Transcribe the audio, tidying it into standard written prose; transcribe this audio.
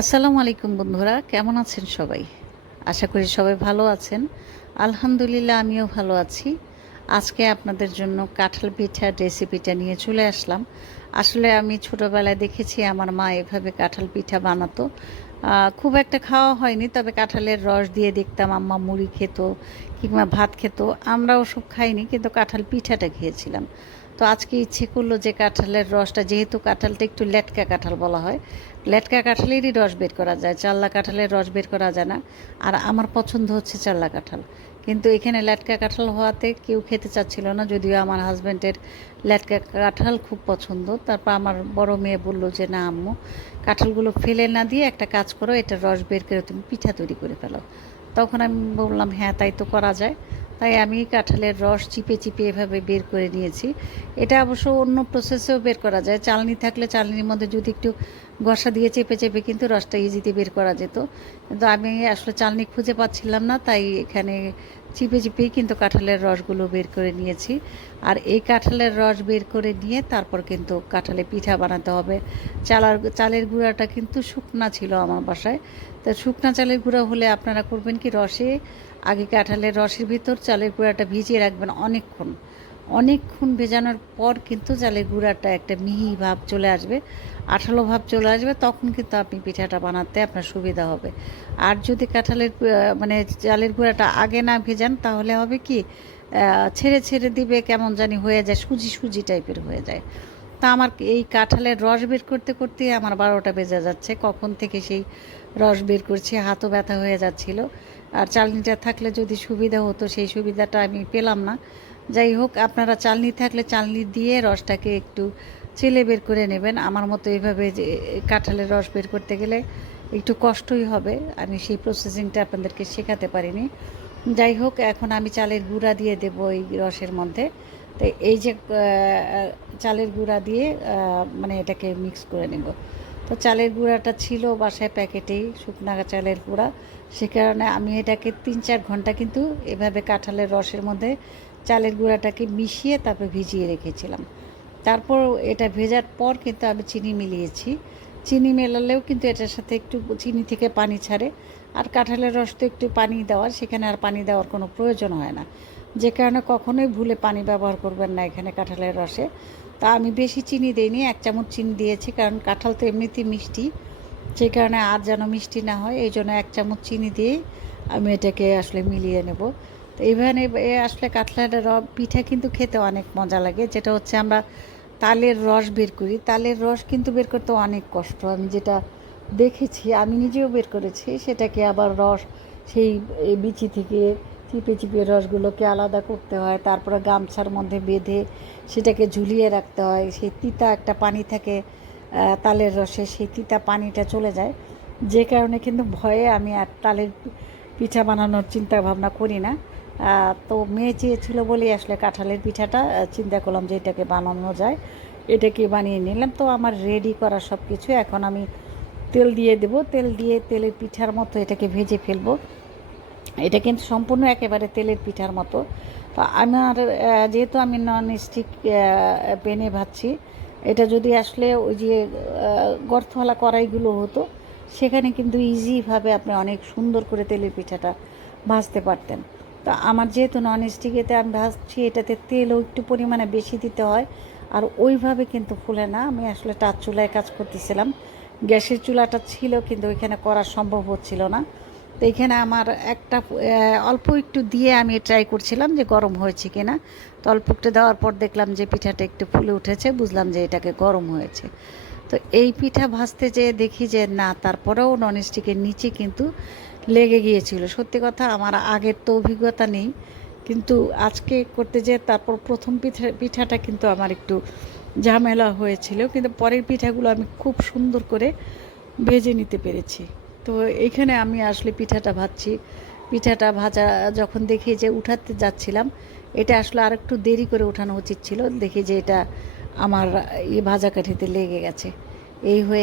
আসসালামু আলাইকুম বন্ধুরা, কেমন আছেন সবাই? আশা করি সবাই ভালো আছেন। আলহামদুলিল্লাহ আমিও ভালো আছি। আজকে আপনাদের জন্য কাঁঠাল পিঠার রেসিপিটা নিয়ে চলে আসলাম। আসলে আমি ছোটোবেলায় দেখেছি আমার মা এভাবে কাঁঠাল পিঠা বানাতো। খুব একটা খাওয়া হয়নি, তবে কাঁঠালের রস দিয়ে দেখতাম আম্মা মুড়ি খেত কিংবা ভাত খেত। আমরা ওসব খাইনি, কিন্তু কাঁঠাল পিঠাটা খেয়েছিলাম। তো আজকে ইচ্ছে করলো যে কাঁঠালের রসটা, যেহেতু কাঁঠালটা একটু লেটকা কাঁঠাল বলা হয়, লেটকা কাঁঠালেরই রস বের করা যায়, চাল্লা কাঁঠালের রস বের করা যায় না। আর আমার পছন্দ হচ্ছে চাল্লা কাঁঠাল, কিন্তু এখানে লেটকা কাঁঠাল হওয়াতে কেউ খেতে চাচ্ছিল না, যদিও আমার হাজব্যান্ডের লেটকা কাঁঠাল খুব পছন্দ। তারপর আমার বড় মেয়ে বলল যে না আম্মু, কাঁঠালগুলো ফেলে না দিয়ে একটা কাজ করো, এটা রস বের করে তুমি পিঠা তৈরি করে ফেলো। তখন আমি বললাম হ্যাঁ তাই তো করা যায়। তাই আমি কাঁঠালের রস চিপে চিপে এভাবে বের করে নিয়েছি। এটা অবশ্য অন্য প্রসেসেও বের করা যায়, চালনি থাকলে চালনির মধ্যে যদি একটু ঘষা দিয়ে চেপে চেপে কিন্তু রসটা ইজিতে বের করা যেত। কিন্তু আমি আসলে চালনি খুঁজে পাচ্ছিলাম না, তাই এখানে চিপে চিপেই কিন্তু কাঁঠালের রসগুলো বের করে নিয়েছি। আর এই কাঁঠালের রস বের করে নিয়ে তারপর কিন্তু কাঁঠালে পিঠা বানাতে হবে। চালের গুঁড়াটা কিন্তু শুকনা ছিল আমার বাসায়। তো শুকনা চালের গুঁড়া হলে আপনারা করবেন কি, আগে কাঁঠালের রসের ভিতর চালের গুঁড়াটা ভিজিয়ে রাখবেন অনেকক্ষণ। অনেকক্ষণ ভেজানোর পর কিন্তু চালের গুঁড়াটা একটা মিহি ভাব চলে আসবে, আঠালো ভাব চলে আসবে, তখন কিন্তু আপনি পিঠাটা বানাতে আপনার সুবিধা হবে। আর যদি মানে চালের গুঁড়াটা আগে না ভেজান, তাহলে হবে কি, ছেড়ে ছেড়ে দিবে, কেমন জানি হয়ে যায়, সুজি সুজি টাইপের হয়ে যায়। তা আমার এই কাঁঠালের রস বের করতে করতে আমার 12টা বেজে যাচ্ছে, কখন থেকে সেই রস বের করছি, হাতও ব্যথা হয়ে যাচ্ছিল। আর চালনিটা থাকলে যদি সুবিধা হতো, সেই সুবিধাটা আমি পেলাম না। যাই হোক, আপনারা চালনি থাকলে চালনি দিয়ে রসটাকে একটু চেলে বের করে নেবেন। আমার মতো এইভাবে যে কাঁঠালের রস বের করতে গেলে একটু কষ্টই হবে, আমি সেই প্রসেসিংটা আপনাদেরকে শেখাতে পারিনি। যাই হোক, এখন আমি চালের গুঁড়া দিয়ে দেবো এই রসের মধ্যে। তো এই যে চালের গুঁড়া দিয়ে মানে এটাকে মিক্স করে নেব। তো চালের গুঁড়াটা ছিল বাসায় প্যাকেটেই, শুকনা চালের গুঁড়া। সে কারণে আমি এটাকে 3-4 ঘন্টা কিন্তু এভাবে কাঁঠালের রসের মধ্যে চালের গুঁড়াটাকে মিশিয়ে তারপর ভিজিয়ে রেখেছিলাম। তারপর এটা ভেজার পর কিন্তু আমি চিনি মিলিয়েছি। চিনি মেলালেও কিন্তু এটার সাথে একটু চিনি থেকে পানি ছাড়ে। আর কাঁঠালের রস তো একটু পানি দেওয়ার, সেখানে আর পানি দেওয়ার কোনো প্রয়োজন হয় না। যে কারণে কখনোই ভুলে পানি ব্যবহার করবেন না এখানে কাঁঠালের রসে। তা আমি বেশি চিনি দিইনি, 1 চামচ চিনি দিয়েছি, কারণ কাঁঠাল তো এমনিতেই মিষ্টি। সেই কারণে আর যেন মিষ্টি না হয়, এই জন্য 1 চামচ চিনি দিয়ে আমি এটাকে আসলে মিলিয়ে নেব। তো এইভাবে আসলে কাঁঠালের পিঠা কিন্তু খেতে অনেক মজা লাগে। যেটা হচ্ছে আমরা তালের রস বের করি, তালের রস কিন্তু বের করতে অনেক কষ্ট। আমি যেটা দেখেছি, আমি নিজেও বের করেছি, সেটাকে আবার সেই বিচি থেকে চিপে চিপে রসগুলোকে আলাদা করতে হয়, তারপরে গামছার মধ্যে বেঁধে সেটাকে ঝুলিয়ে রাখতে হয়। সেই তিতা একটা পানি থাকে তালের রসে, সেই তিতা পানিটা চলে যায়। যে কারণে কিন্তু ভয়ে আমি আর তালের পিঠা বানানোর চিন্তা ভাবনা করি না। তো মেয়ে চেয়েছিল বলেই আসলে কাঁঠালের পিঠাটা চিন্তা করলাম যে এটাকে বানানো যায়, এটাকে বানিয়ে নিলাম। তো আমার রেডি করা সব কিছু, এখন আমি তেল দিয়ে দেব, তেল দিয়ে তেলের পিঠার মতো এটাকে ভেজে ফেলবো। এটা কিন্তু সম্পূর্ণ একেবারে তেলের পিঠার মতো। তো আমার যেহেতু আমি নন স্টিক প্যানে ভাজছি, এটা যদি আসলে ওই যে গর্তওয়ালা কড়াইগুলো হতো, সেখানে কিন্তু ইজিভাবে আপনি অনেক সুন্দর করে তেলের পিঠাটা ভাজতে পারতেন। তো আমার যেহেতু নন স্টিকেতে আমি ভাজছি, এটাতে তেলও একটু পরিমাণে বেশি দিতে হয়, আর ওইভাবে কিন্তু ফুলে না। আমি আসলে টাচ চুলায় কাজ করতেছিলাম, গ্যাসের চুলাটা ছিল কিন্তু ওইখানে করা সম্ভব হচ্ছিল না। তো এখানে আমার অল্প একটু দিয়ে আমি ট্রাই করছিলাম যে গরম হয়েছে কিনা। তো অল্প একটু দেওয়ার পর দেখলাম যে পিঠাটা একটু ফুলে উঠেছে, বুঝলাম যে এটাকে গরম হয়েছে। তো এই পিঠা ভাজতে যেয়ে দেখি যে না, তারপরেও ননস্টিকের নিচে কিন্তু লেগে গিয়েছিল। সত্যি কথা, আমার আগের তো অভিজ্ঞতা নেই, কিন্তু আজকে করতে যেয়ে তারপর প্রথম পিঠাটা কিন্তু আমার একটু ঝামেলা হয়েছিল, কিন্তু পরের পিঠাগুলো আমি খুব সুন্দর করে ভেজে নিতে পেরেছি। তো এইখানে আমি আসলে পিঠাটা ভাজছি। পিঠাটা ভাজা যখন দেখি যে উঠাতে যাচ্ছিলাম, এটা আসলে আর একটু দেরি করে উঠানো উচিত ছিল, দেখি যে এটা আমার ভাজা কাঠিতে লেগে গেছে। এই হয়ে